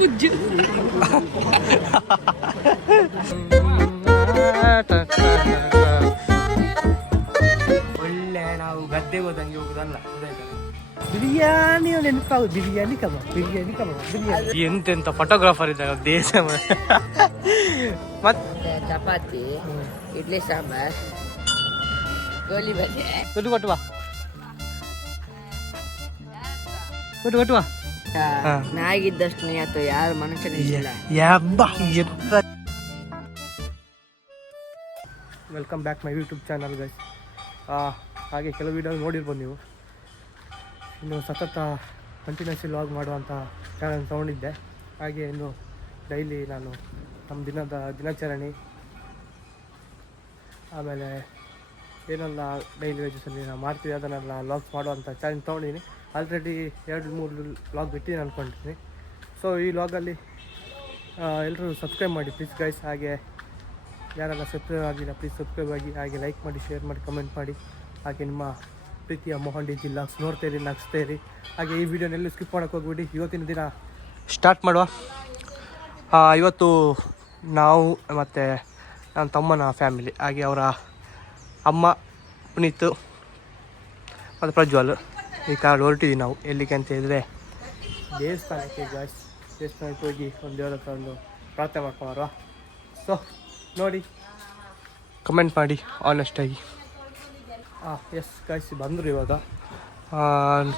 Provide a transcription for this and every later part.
ಮುಜ್ಜು ಒಳ್ಳೆ ನಾವು ಗದ್ದೆಗೆ ಹೋದಂಗೆ ಹೋಗುದಲ್ಲ. ಬಿರಿಯಾನಿ ನೆನಪಾಗುದು. ಬಿರಿಯಾನಿ ಕಬಾಬ್, ಬಿರಿಯಾನಿ ಕಬಾಬ್, ಬಿರಿಯಾನಿ. ಎಂತೆಂತ ಫೋಟೋಗ್ರಾಫರ್ ಇದ್ದಾಗ ದೇಶ. ಮತ್ತೆ ಚಪಾತಿ, ಇಡ್ಲಿ ಸಾಂಬಾರ್, ಗೋಲಿ ಬಜೆ. ದುಡ್ಡು ಕೊಟ್ಟುವ ಕೊಟ್ಟುವ. ನಾಗಿದ್ದಷ್ಟು ಅಥವಾ ಯಾರು ಮನುಷ್ಯನಿಲ್ಲ. Welcome back my YouTube channel guys. ಹಾಗೆ ಕೆಲವು ವೀಡಿಯೋ ನೋಡಿರ್ಬೋದು ನೀವು. ಇನ್ನು ಸತತ ಕಂಟಿನ್ಯೂಸ್ಲಿ ವ್ಲಾಗ್ ಮಾಡುವಂಥ ಚಾನಲ್ ತೊಗೊಂಡಿದ್ದೆ. ಹಾಗೆ ಇನ್ನು ಡೈಲಿ ನಾನು ನಮ್ಮ ದಿನಾಚರಣೆ ಆಮೇಲೆ ಏನೆಲ್ಲ ಡೈಲಿ ವೇಜಸಲ್ಲಿ ನಾವು ಮಾಡ್ತೀವಿ ಅದನ್ನೆಲ್ಲ ವ್ಲಾಗ್ಸ್ ಮಾಡುವಂಥ ಚಾನಲ್ ತೊಗೊಂಡಿದ್ದೀನಿ. ಆಲ್ರೆಡಿ 2-3 ವ್ಲಾಗ್ ಬಿಟ್ಟಿದ್ದೀನಿ ಅಂದ್ಕೊಂಡಿದ್ದೀನಿ. ಸೊ ಈ ವ್ಲಾಗಲ್ಲಿ ಎಲ್ಲರೂ ಸಬ್ಸ್ಕ್ರೈಬ್ ಮಾಡಿ ಪ್ಲೀಸ್ ಗೈಸ್. ಹಾಗೆ ಯಾರೆಲ್ಲ ಸಬ್ಸ್ಕ್ರೈಬ್ ಆಗಿಲ್ಲ ಪ್ಲೀಸ್ ಸಬ್ಸ್ಕ್ರೈಬ್ ಆಗಿ, ಹಾಗೆ ಲೈಕ್ ಮಾಡಿ, ಶೇರ್ ಮಾಡಿ, ಕಮೆಂಟ್ ಮಾಡಿ. ಹಾಗೆ ನಿಮ್ಮ ಪ್ರೀತಿಯ ಮೋಹನ್ ಡಿ ಲಾಗ್ಸ್ ನೋಡ್ತೇರಿ, ನಗಿಸ್ತೇರಿ. ಹಾಗೆ ಈ ವಿಡಿಯೋನೆಲ್ಲೂ ಸ್ಕಿಪ್ ಮಾಡೋಕ್ಕೆ ಹೋಗ್ಬಿಡಿ. ಇವತ್ತಿನ ದಿನ ಸ್ಟಾರ್ಟ್ ಮಾಡುವ. ಇವತ್ತು ನಾವು ಮತ್ತು ನನ್ನ ತಮ್ಮನ ಫ್ಯಾಮಿಲಿ, ಹಾಗೆ ಅವರ ಅಮ್ಮ ಪುನೀತ್ ಮತ್ತು ಪ್ರಜ್ವಲ್ ಈ ಕಾರಲ್ಲಿ ಹೊರಟಿದ್ದೀವಿ ನಾವು. ಎಲ್ಲಿಗೆ ಅಂತ ಹೇಳಿದರೆ ದೇವಸ್ಥಾನಕ್ಕೆ ಗಾಯ್ಸ್. ದೇವಸ್ಥಾನಕ್ಕೆ ಹೋಗಿ ಒಂದು ದೇವರ ಹತ್ರ ಒಂದು ಪ್ರಾರ್ಥನೆ ಮಾಡ್ಕೊಂಬರುವ. ಸೊ ನೋಡಿ, ಕಮೆಂಟ್ ಮಾಡಿ ಆನೆಸ್ಟಾಗಿ. ಎಸ್ ಗಾಯ್ಸ್ ಬಂದರು ಇವಾಗ.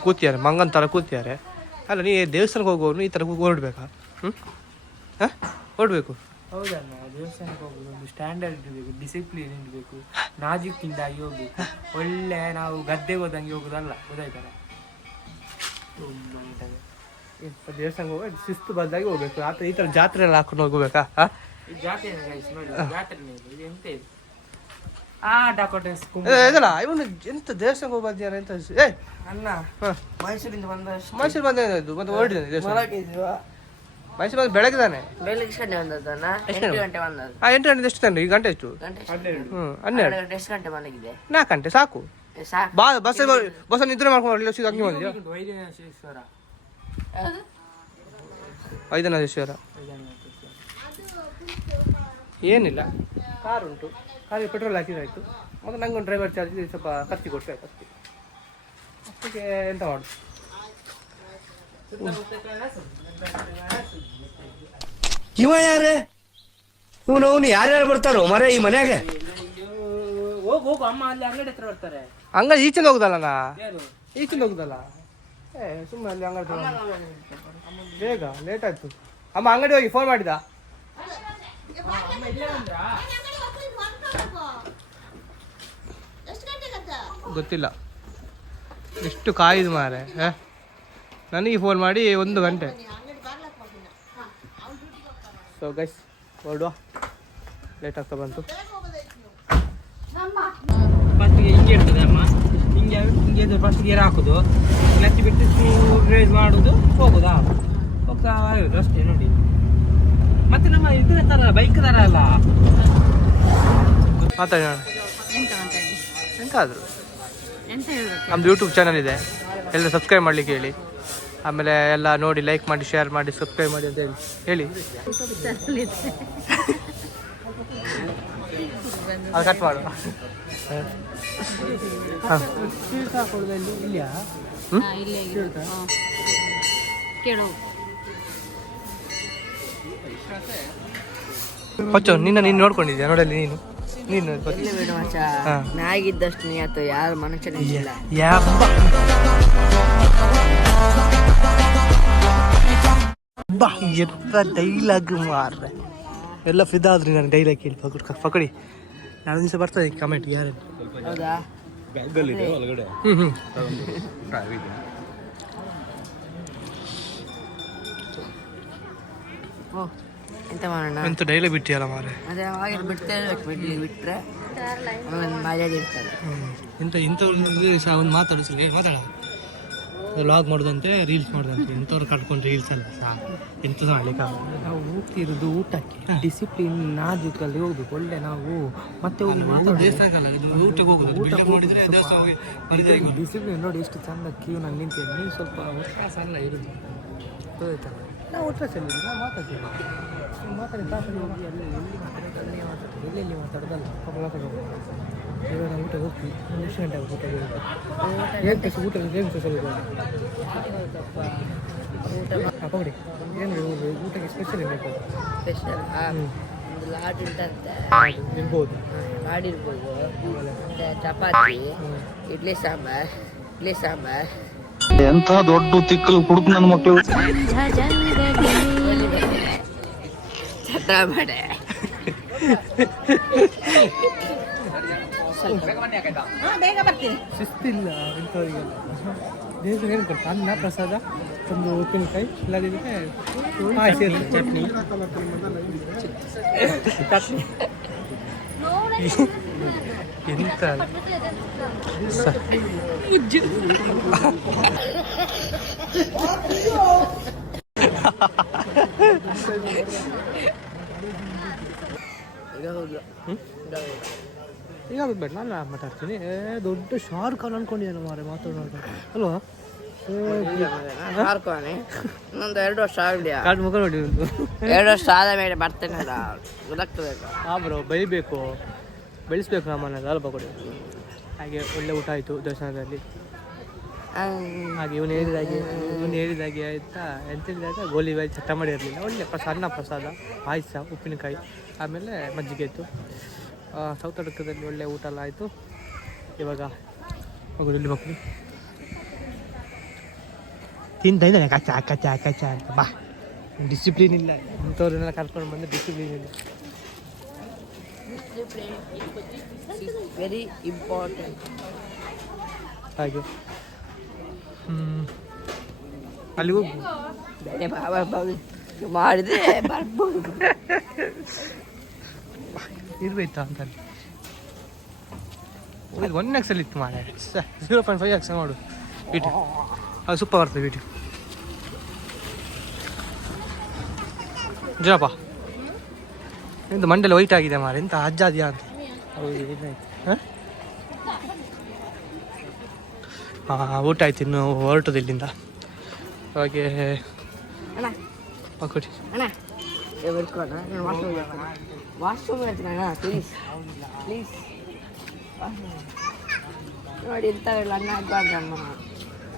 ಕೂತಿದ್ದಾರೆ, ಮಂಗನ ಥರ ಕೂತಿದ್ದಾರೆ. ಅಲ್ಲ, ನೀ ದೇವಸ್ಥಾನಕ್ಕೆ ಹೋಗೋನು ಈ ಥರ ಹೊರಡ್ಬೇಕಾ? ಹೊರಡ್ಬೇಕು. ಹೌದಣ್ಣ, ದೇವಸ್ಥಾನಕ್ಕೆ ಹೋಗೋದು ಒಂದು ಸ್ಟ್ಯಾಂಡರ್ಡ್ ಇರಬೇಕು, ಡಿಸಿಪ್ಲಿನ್ ಇರಬೇಕು, ನಾಜುಕ್ಕಿಂದಾಗಿ ಹೋಗ್ಬೇಕು. ಒಳ್ಳೆ ನಾವು ಗದ್ದೆಗೆ ಹೋದಂಗೆ ಹೋಗೋದಲ್ಲ, ಗೊತ್ತಾಯ್ತಲ್ಲ. ದೇವಸ್ಥಾನಕ್ಕೆ ಹೋಗಿ ಶಿಸ್ತು ಬದ್ದಾಗಿ ಹೋಗ್ಬೇಕು. ಈ ಥರ ಜಾತ್ರೆ ಎಲ್ಲ ಹಾಕೊಂಡು ಹೋಗ್ಬೇಕಾ? ಜಾತ್ರೆ ನೋಡಿ, ಜಾತ್ರೆ ಎಂತ ಇದೆ ಇದಲ್ಲ ಇವನು ಎಂತ ದೇವಸ್ಥಾನಕ್ಕೆ ಹೋಗಿ ಬಂದಿದ್ದಾರೆ ಅಂತ ಅಣ್ಣ. ಮೈಸೂರಿಂದ ಮೈಸೂರು ಬಂದು ಮತ್ತೆ ಹೊರಟಿದ್ದಾನೆ ದೇವಸ್ಥಾನ. ಮೈಸೂರು ಬಂದು ಬೆಳಗ್ಗೆದಾನೆ. ಬೆಳಿಗ್ಗೆ ಎಷ್ಟು ಗಂಟೆ ಬಂದದ್ದಣ್ಣ? 8 ಗಂಟೆ ಬಂದದ್ದು. 8 ಗಂಟೆ ಎಷ್ಟು ತಾನೆ? ಈ ಗಂಟೆ ಎಷ್ಟು? 12. ಎಷ್ಟು ಗಂಟೆ ಮಲಗಿದೆ? 4 ಗಂಟೆ ಸಾಕು. ಬಸ್ ನಿದ್ರೆ ಮಾಡ್ಕೊಂಡು ಹಂಗೆ ಬಂದಿದ್ಯಾ? ವೈದ್ಯನಾಥೇಶ್ವರ ಏನಿಲ್ಲ, ಕಾರ್ ಉಂಟು. ಕಾರಿಗೆ ಪೆಟ್ರೋಲ್ ಹಾಕಿದಾಯ್ತು. ಮತ್ತು ನಂಗೊಂದು ಡ್ರೈವರ್ ಚಾರ್ಜ್ ಸ್ವಲ್ಪ ಖರ್ಚು ಕೊಟ್ಟರೆ ಖರ್ಚು ಅಷ್ಟಕ್ಕೆ ಎಂತ ಮಾಡು. ಇವ ಯಾರೇ? ಅವನು ಯಾರ್ಯಾರು ಬರ್ತಾರೋ ಮರ ಈ ಮನ್ಯಾಗ? ಹೋಗು ಅಮ್ಮ, ಅಲ್ಲಿ ಅಂಗಡಿ ಹತ್ರ ಬರ್ತಾರೆ. ಅಂಗಡಿ ಈಚೆಂದ ಹೋಗುದಲ್ಲ ನಾ, ಈಚೆಂದ ಹೋಗುದಲ್ಲ. ಸುಮ್ಮನೆ ಅಲ್ಲಿ ಅಂಗಡಿ ಬೇಗ ಲೇಟ್ ಆಯ್ತು. ಅಮ್ಮ ಅಂಗಡಿ ಹೋಗಿ ಫೋನ್ ಮಾಡಿದ. ಗೊತ್ತಿಲ್ಲ ಎಷ್ಟು ಕಾಯ್ದು ಮಾರೆ. ನನಗೆ ಫೋನ್ ಮಾಡಿ 1 ಗಂಟೆ. ಸೊ ಗೈಸ್ ಹೊರಡುವ, ಲೇಟ್ ಆಗ್ತಾ ಬಂತು. ಫಸ್ಟಿಗೆ ಹಿಂಗೆ ಇರ್ತದೆ ಅಮ್ಮ, ಹಿಂಗೆ ಫಸ್ಟ್ ಗೇರ್ ಹಾಕೋದು, ಕ್ಲಚ್ ಬಿಟ್ಟು ರೇಸ್ ಮಾಡೋದು, ಹೋಗೋದಾ ಹೋಗ್ತಾ ಇರೋದು ಅಷ್ಟೇ ನೋಡಿ. ಮತ್ತೆ ನಮ್ಮ ಇದ್ರ ತರ ಬೈಕ್ ತರ ಅಲ್ಲ. ಮಾತಾಡೋಣ ಎಂತಾದರೂ. ನಮ್ದು ಯೂಟ್ಯೂಬ್ ಚಾನಲ್ ಇದೆ, ಎಲ್ಲ ಸಬ್ಸ್ಕ್ರೈಬ್ ಮಾಡ್ಲಿಕ್ಕೆ ಹೇಳಿ. ಆಮೇಲೆ ಎಲ್ಲ ನೋಡಿ ಲೈಕ್ ಮಾಡಿ, ಶೇರ್ ಮಾಡಿ, ಸಬ್ಸ್ಕ್ರೈಬ್ ಮಾಡಿ ಅಂತ ಹೇಳಿ. ಅದು ಕಟ್ ಮಾಡು. ಹೊಚ್ಚು ನೀನು ನೋಡ್ಕೊಂಡಿದ್ಯಾ? ನೋಡಲ್ಲಿ ನೀನು ನಾಗಿದ್ದಷ್ಟು ಅಥವಾ ಯಾರು ಮನುಷ್ಯನಿಲ್ಲ. ಎಂತ ಡೈಲಾಗ್ ಮಾರ್ರೆ, ಎಲ್ಲ ಫಿದಾದ್ರಿ ನಾನು ಡೈಲಾಗ್ ಕೇಳಿ. ಪಕಡಿ, ನಾಳೆ ದಿವಸ ಬರ್ತದೆ ಕಮೆಂಟ್ ಯಾರು. ಹೌದಾ? ಎಂತ ಮಾಡೋಣ? ಎಂತ ಡೈಲಾಗ್ ಬಿಟ್ಟಿಯಲ್ಲ ಮಾರೆ. ಅದೇ ಹಾಗೆ ಬಿಡ್ತಾ ಇರ್ಬೇಕು, ಬಿಟ್ರೆ ಮರ್ಯಾದೆ ಇರ್ತದೆ. ಇಂಥ ಒಂದು ಮಾತಾಡಿಸಿ ಮಾತಾಡ. ವ್ಲಾಗ್ ಮಾಡೋದಂತೆ, ರೀಲ್ಸ್ ಮಾಡೋದಂತೆ, ಇಂಥವ್ರು ಕಟ್ಕೊಂಡು ರೀಲ್ಸ್ ಅಲ್ಲ ಎಂಥದ್ದು ಮಾಡ್ಲಿಕ್ಕೆ. ನಾವು ಹೋಗ್ತಿರೋದು ಊಟಕ್ಕೆ, ಡಿಸಿಪ್ಲಿನ್ ನಾಜುಕಲ್ಲಿ ಹೋಗ್ಬೇಕು. ಒಳ್ಳೆ ನಾವು ಮತ್ತೆ ಡಿಸಿಪ್ಲಿನ್ ನೋಡಿ ಎಷ್ಟು ಚಂದ ಕ್ಯೂ ನಂಗೆ ನಿಂತಿದೆ. ನೀವು ಸ್ವಲ್ಪ ಅವಕಾಶ ಎಲ್ಲ ಇರೋದು ಗೊತ್ತಾಯ್ತಲ್ಲ. ನಾವು ಒಟ್ಟು ಚೆಲ್ಲಿದ್ವಿ ನಾವು ಮಾತಾಡ್ತೀವಿ ಮಾತಾಡಿ ತಾತಲ್ಲಿ ಹೋಗಿ ಎಲ್ಲೆಲ್ಲಿ ಮಾತಾಡೋದಲ್ಲ ಪಾಪ ಮಾತಾಡೋದು ಇವಾಗ ನಾವು ಊಟ ಹೋಗ್ತೀವಿ 1 ಗಂಟೆ ಊಟ ಏನು ಕೆಲಸ ಊಟ ಏನು ಕೆಲಸ ಪಕೋಡಿ ಏನು ಊಟಕ್ಕೆ ಸ್ಪೆಷಲ್ ಏನು ಸ್ಪೆಷಲ್ ಒಂದು ಲಾಡ್ ಉಂಟಂತೆ ಇರ್ಬೋದು ಮಾಡಿರ್ಬೋದು ಮತ್ತೆ ಚಪಾತಿ ಇಡ್ಲಿ ಸಾಂಬಾರ್ ಎಂತ ದೊಡ್ಡ ತಿಕ್ಕಲು ಕುಡುಕು ನನ್ನ ಮಕ್ಕಳು ಚಟಾಬಡೆ ಬೇಗ ಬರ್ತೀನಿ ಶಿಸ್ತಿಲ್ಲ ಇಂಥವರಿಗೆಲ್ಲ ದೇವ್ರು ಏನು ಕೊಡ್ತಾರೆ ಅನ್ನ ಪ್ರಸಾದ ಒಂದು ಉಪ್ಪಿನಕಾಯಿ ಇಲ್ಲದಿದ್ದರೆ ಚಟ್ನಿ ಎಂತ ಈಗ ಬೇಡ ನಾನು ಮಾತಾಡ್ತೀನಿ ದೊಡ್ಡ ಶಾರುಖ್ ಖಾನ್ ಅನ್ಕೊಂಡಿದ್ದೇನೆ ಮಾರೆ ಮಾತಾಡೋದು ಅಲ್ವಾ ಇನ್ನೊಂದು 2 ವರ್ಷ ಆಗಲಿಯಾ ಕಾಡು ಮುಖ ನೋಡಿ 2 ವರ್ಷ ಆದ ಮೇಲೆ ಬರ್ತೇನೆ ಗೊತ್ತಾಗ್ತದೆ ಬ್ರೋ ಬೈಬೇಕು ಬೆಳೆಸ್ಬೇಕು ನಮ್ಮನ್ನೆಲ್ಲ ಅಲ್ಪ ಕೊಡಿ ಹಾಗೆ ಒಳ್ಳೆ ಊಟ ಆಯಿತು ದೇವಸ್ಥಾನದಲ್ಲಿ ಹಾಗೆ ಇವನು ಹೇಳಿದಾಗೆ ಆಯಿತಾ ಎಂತ ಹೇಳಿದಾಗ ಗೋಲಿ ಬಾಯಿ ಚಟ್ಟ ಮಾಡಿ ಇರಲಿಲ್ಲ ಒಳ್ಳೆ ಅನ್ನ ಪ್ರಸಾದ ಪಾಯಸ ಉಪ್ಪಿನಕಾಯಿ ಆಮೇಲೆ ಮಜ್ಜಿಗೆ ಇತ್ತು ಸೌತಡ್ಕದಲ್ಲಿ ಒಳ್ಳೆ ಊಟ ಎಲ್ಲ ಆಯಿತು ಇವಾಗ ಹೋಗೋದು ಇಲ್ಲಿ ಮಕ್ಕಳು ತಿಂತ ಇದ್ದಾನೆ ಕಚ್ಚ ಅಂತ ಬಾ ಡಿಸಿಪ್ಲಿನ್ ಇಲ್ಲ ಇಂಥವ್ರನ್ನೆಲ್ಲ ಕರ್ಕೊಂಡು ಬಂದು ಡಿಸಿಪ್ಲಿನ್ ಇಲ್ಲ ವೆರಿ ಇಂಪಾರ್ಟೆಂಟ್ ಹಾಗೆ ಅಲ್ಲಿ ಹೋಗು ಬೇರೆ ಮಾಡಿದ್ರೆ ಬರ್ಬೋದು ಇರ್ಬೇಯ್ತಾ ಅಂತ ಅಲ್ಲಿ 1x ಇತ್ತು ಮಾರೆ 0.5x ಮಾಡು ವಿಡಿಯೋ ಅದು ಸೂಪರ್ ಬರ್ತದೆ ವಿಡಿಯೋ ಜನಪ್ಪ ಎಂತ ಮಂಡೆಲ್ಲ ವೈಟ್ ಆಗಿದೆ ಮಾರೆ ಎಂತ ಅಜ್ಜಾದ್ಯಾ ಅಂತ ಹೌದು ಏನಾಯ್ತು ಹಾಂ ಊಟ ಆಯ್ತು ಇನ್ನು ಹೊರಟದು ಇಲ್ಲಿಂದ ಹಾಗೆ ಕೊಡಿ ವಾಶ್ರೂಮ್ ಹೇಳ್ತೀನಿ ಪ್ಲೀಸ್ ನೋಡಿ ಈ ಥರ ಎಲ್ಲ ಅನ್ನ ಆಗಬಾರ್ದು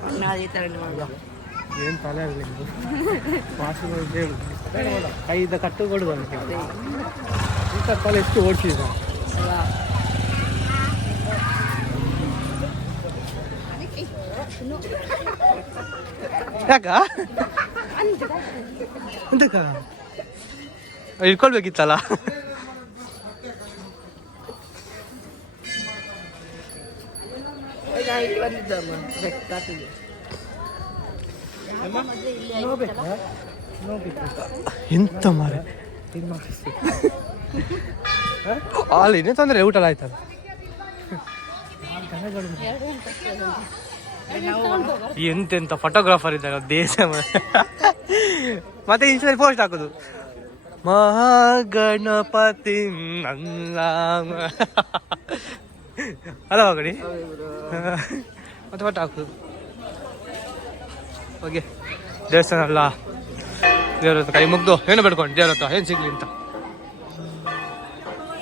ಅನ್ನ ಈ ಥರ ಮಾಡಬಾರ್ದು ಏನು ತಲೆ ಆಗಲಿ ವಾಸು ಹೇಳು ಕೈಯಿಂದ ಕಟ್ಟು ಕೊಡು ಬಂದು ಇಂಥ ಕಾಲ ಎಷ್ಟು ಓಡಿಸಿದ ಯಾಕ ಎಂತಕ್ಕ ಇಟ್ಕೊಳ್ಬೇಕಿತ್ತಲ್ಲ ಇಲ್ಲಿ ಬಂದಿದ್ದಮ್ಮ ಬೆಕ್ಕಾಗ್ತದೆ ಎಂತ ಮಾರೆ ಅಲ್ಲಿ ಇನ್ನೇ ತೊಂದರೆ ಊಟ ಎಲ್ಲ ಆಯ್ತಲ್ಲ ಎಂತೆಂತ ಫೋಟೋಗ್ರಾಫರ್ ಇದ್ದಾರೆ ದೇಶ ಮತ್ತೆ ಇನ್ಸ್ಟಾದಲ್ಲಿ ಪೋಸ್ಟ್ ಹಾಕೋದು ಮಹಾಗಣಪತಿ ಅಲ್ಲ ಕಡೆ ಮತ್ತೆ ಫೋಟೋ ಹಾಕೋದು ಓಕೆ ದೇವಸ್ಥಾನ ಅಲ್ಲ ದೇವ್ರ ಹತ್ರ ಕೈ ಮುಗ್ದು ಏನು ಬೇಡ್ಕೊಂಡು ದೇವ್ರ ಹತ್ರ ಏನು ಸಿಗ್ಲಿ ಅಂತ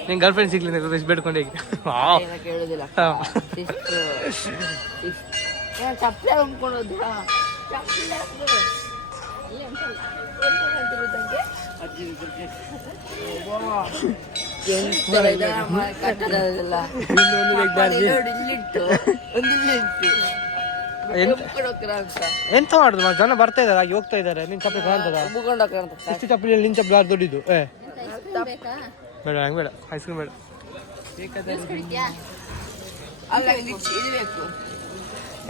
ನಿಂಗೆ ಗರ್ಲ್ ಫ್ರೆಂಡ್ ಸಿಗ್ಲಿ ಅಂತ ಬೇಡ್ಕೊಂಡು ಹೇಗೆ ಕೇಳುದಿಲ್ಲ ಚಪ್ಪಲೆ ಹೊಂದ್ಕೊಳ್ಳೋದು ಎಂತ ಮಾಡುದು ಜನ ಬರ್ತಾ ಇದಾರೆ ಹಾಗೆ ಹೋಗ್ತಾ ಇದಾರೆ ನಿನ್ ಚಪ್ಪಲಿ ಕಾಣ್ತದ ಇಷ್ಟು ಚಪ್ಪಲಿ ನಿನ್ ಚಪ್ಪಲಿ ಯಾರು ದೊಡ್ಡಿದ್ದು ಬೇಡ ಹಂಗೆ ಬೇಡ ಐಸ್ ಕ್ರೀಮ್ ಬೇಡ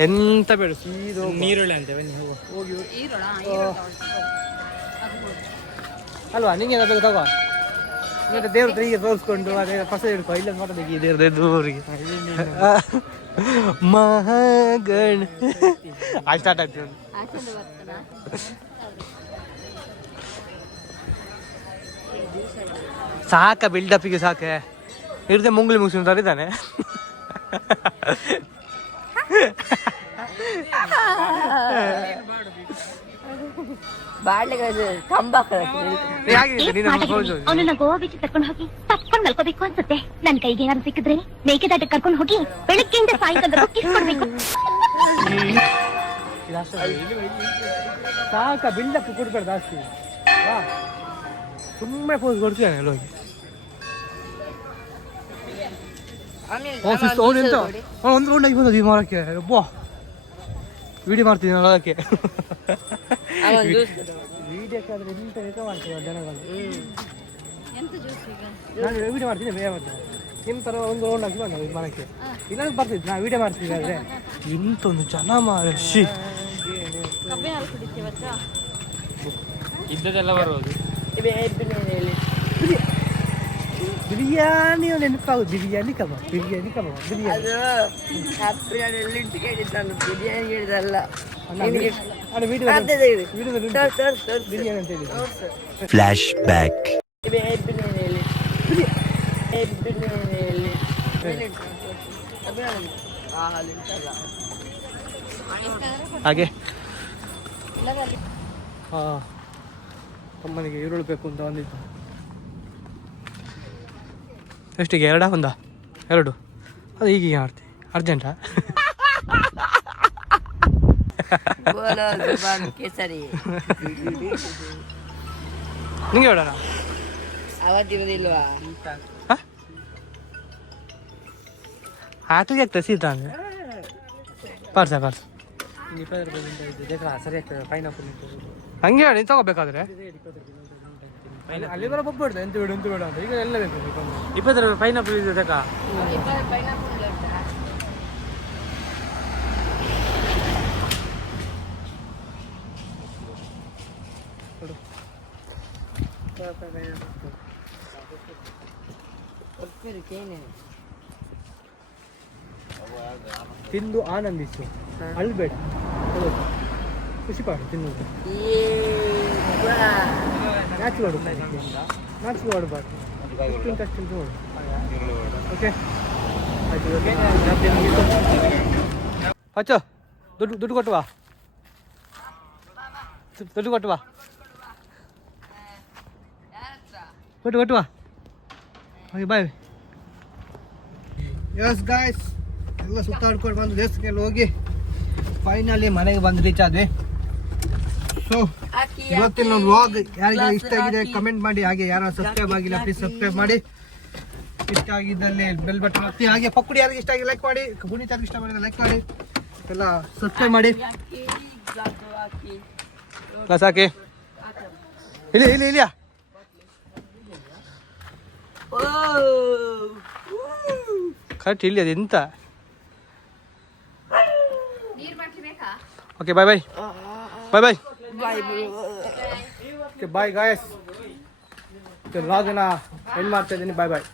ಎಂತ ಬೇಡ ಸೀದಾ ನೀರುಳ್ಳಿ ಅಂತ ಹೋಗಿ ಅಲ್ವಾ ನಿಂಗೆ ಏನಾದ್ರು ತಗೋ ಮತ್ತೆ ದೇವ್ರ ಹತ್ರ ಹೀಗೆ ತೋರಿಸ್ಕೊಂಡು ಅದೇ ಫಸ ಹಿಡ್ಕೊ ಇಲ್ಲ ಮಾತಾಡೋದಕ್ಕೆ ದೇವ್ರದ್ದು ದೂರಿಗೆ ಮಹಾಗಣ ಆಯ್ತು ಸ್ಟಾರ್ಟ್ ಆಯ್ತು ಸಾಕ ಬಿಲ್ಡಪ್ಪಿಗೆ ಸಾಕೆ ಇರ್ದೆ ಮುಂಗ್ಲಿ ಮುಗಿಸಿ ತರಿದ್ದಾನೆ ಬಾಡ್ಲಿಗೆ ಕಂಬ ಹೇಗಿದೆ ನೀನು ಹೌದು ಅವನನ್ನ ಗೋವಾ ಬೀಚ್ ಕರ್ಕೊಂಡು ಹೋಗಿ ತಪ್ಕೊಂಡು ಮಲ್ಕೋಬೇಕು ಅನ್ಸುತ್ತೆ. ನನ್ ಕೈಗೆ ಏನಾದ್ರು ಸಿಕ್ಕಿದ್ರೆ ಮೇಕೆದಾಟ ಕರ್ಕೊಂಡು ಹೋಗಿ ಬೆಳಗ್ಗೆಯಿಂದ ಸಾಯಂಕಾಲ ಕಿಸ್ ಕೊಡ್ಬೇಕು. ಸಾಕ ಬಿಲ್ಡಪ್ ಕೊಡ್ಬೇಡ ಜಾಸ್ತಿ. ಬಾ ಸುಮ್ಮನೆ ಪೋಸ್ ಕೊಡ್ತೀಯಾನೆ ಅಲ್ಲಿ ಹೋಗಿ. ಅವನು ಎಂತ ಒಂದು ರೌಂಡ್ ಆಗಿ ಬಂದದ್ದು ಈ ಮರಕ್ಕೆ. ಒಬ್ಬ ವಿಡಿಯೋ ಮಾಡ್ತೀನಿ ನಾನು ಅದಕ್ಕೆ. ವಿಡಿಯೋಕ್ಕೆ ಆದರೆ ಎಂತ ಮಾಡ್ತೀವಿ ಜನಗಳು. ನಾನು ವಿಡಿಯೋ ಮಾಡ್ತೀನಿ ಬೇರೆ ಮಾಡ್ತೀನಿ. ನಿಮ್ಮ ಥರ ಒಂದು ರೌಂಡ್ ಹಾಕಿ ಬಂದ ಈ ಮರಕ್ಕೆ. ಇಲ್ಲಾಂದ್ರೆ ಬರ್ತಿದ್ದು ನಾನು ವಿಡಿಯೋ ಮಾಡ್ತೀನಿ. ಆದರೆ ಇಂತೊಂದು ಜನ ಮಾರಶಿ ಇದ್ದದೆಲ್ಲ ಬರೋದು. ಬಿರಿಯಾನಿ ನೆನಪಾಗುದು. ಬಿರಿಯಾನಿ ಕಬಾಬ್ ಬಿರಿಯಾನಿ ಕಬಾಬ್ ಬಿರಿಯಾನಿ ಬಿರಿಯಾನಿ ಹೇಳಿದಲ್ಲ ಬಿರಿಯಾನಿ ಅಂತ ಹೇಳಿ. Flash back. ಹಾಗೆ ಅಮ್ಮನಿಗೆ ಈರುಳ್ಳಿ ಬೇಕು ಅಂತ ಬಂದಿದ್ದು. ಎಷ್ಟಿಗೆ? ಒಂದ ಎರಡು? ಅದು ಈಗೀಗ ಮಾಡ್ತೀವಿ ಅರ್ಜೆಂಟಾ? ಕೇಸರಿ ನಿಂಗೆ ಹೇಳೋಣ ಅವತ್ತಿರೋದಿಲ್ವಾ? ಹಾಕ್ಲಿಕ್ಕೆ ಆಗ್ತದೆ ಸೀತಾ ಅಂದರೆ ಪಾರ್ಸ ಸರಿ ಆಗ್ತದೆ. ಪೈನಾಪಲ್ ಹಂಗೆ ಹೇಳಿ ತಗೋಬೇಕಾದ್ರೆ ಅಲ್ಲಿ ಬರೋ ಬೊಬ್ಬ ಎಂತ ಬೇಡ ಎಂತ ಬೇಡ ಅಂತ. ಈಗ ಎಲ್ಲ ಬೇಕು 20 ರೂಪಾಯಿ ಪೈನಾಪಲ್ ಇದೆ ತಕ. ತಿಂದು ಆನಂದಿಸು, ಅಳ್ಬೇಡ, ಖುಷಿ ಪಾಡು ತಿನ್ನುವುದು. ನಾಚಿಕೆ ಮಾಡಬಾರ್ದು. ಅಷ್ಟು ನೋಡು. ಓಕೆ ಅಚ್ಚೋ ದುಡ್ಡು ಕೊಟ್ಟುವ ಕೊಟ್ಟುವ ಓಕೆ ಬಾಯ್. ಎಸ್ ಗಾಯ್ಸ್ ಎಲ್ಲ ಸುತ್ತಾಡ್ಕೊಂಡು ಬಂದು ದೇವಸ್ಥಾನಕ್ಕೆ ಹೋಗಿ ಫೈನಲಿ ಮನೆಗೆ ಬಂದು ರೀಚ್ ಆದ್ವಿ. ಸೊ ಇವತ್ತಿನ ವ್ಲಾಗ್ ಯಾರಿಗೆ ಇಷ್ಟ ಆಗಿದೆ ಕಮೆಂಟ್ ಮಾಡಿ. ಹಾಗೆ ಯಾರು ಸಬ್ಸ್ಕ್ರೈಬ್ ಆಗಿಲ್ಲ ಪ್ಲೀಸ್ ಸಬ್ಸ್ಕ್ರೈಬ್ ಮಾಡಿ. ಇಷ್ಟ ಆಗಿದ್ದಲ್ಲಿ ಬೆಲ್ ಬಟನ್ ಒತ್ತಿ. ಹಾಗೆ ಪಕ್ಕುಡಿ ಯಾರಿಗೆ ಇಷ್ಟ ಆಗಿ ಲೈಕ್ ಮಾಡಿ. ಪುನೀತ್ ಯಾರಿಗೆ ಇಷ್ಟ ಮಾಡಿದ್ರೆ ಲೈಕ್ ಮಾಡಿ. ಎಲ್ಲ ಸಬ್ಸ್ಕ್ರೈಬ್ ಮಾಡಿ. ಗ್ಲಾಸ್ ಹಾಕಿ ಇಲ್ಲಿಯಾ ಕರೆಕ್ಟ್ ಇಲ್ಲಿ ಅದು ಎಂತ. ಓಕೆ ಬಾಯ್ ಬಾಯ್ ಬಾಯ್ ಬಾಯ್ ಬಾಯ್ ಗಾಯಸ್. ವ್ಲಾಗನ್ನ ಎಂಡ್ ಮಾಡ್ತಾ ಇದ್ದೀನಿ. ಬಾಯ್ ಬಾಯ್.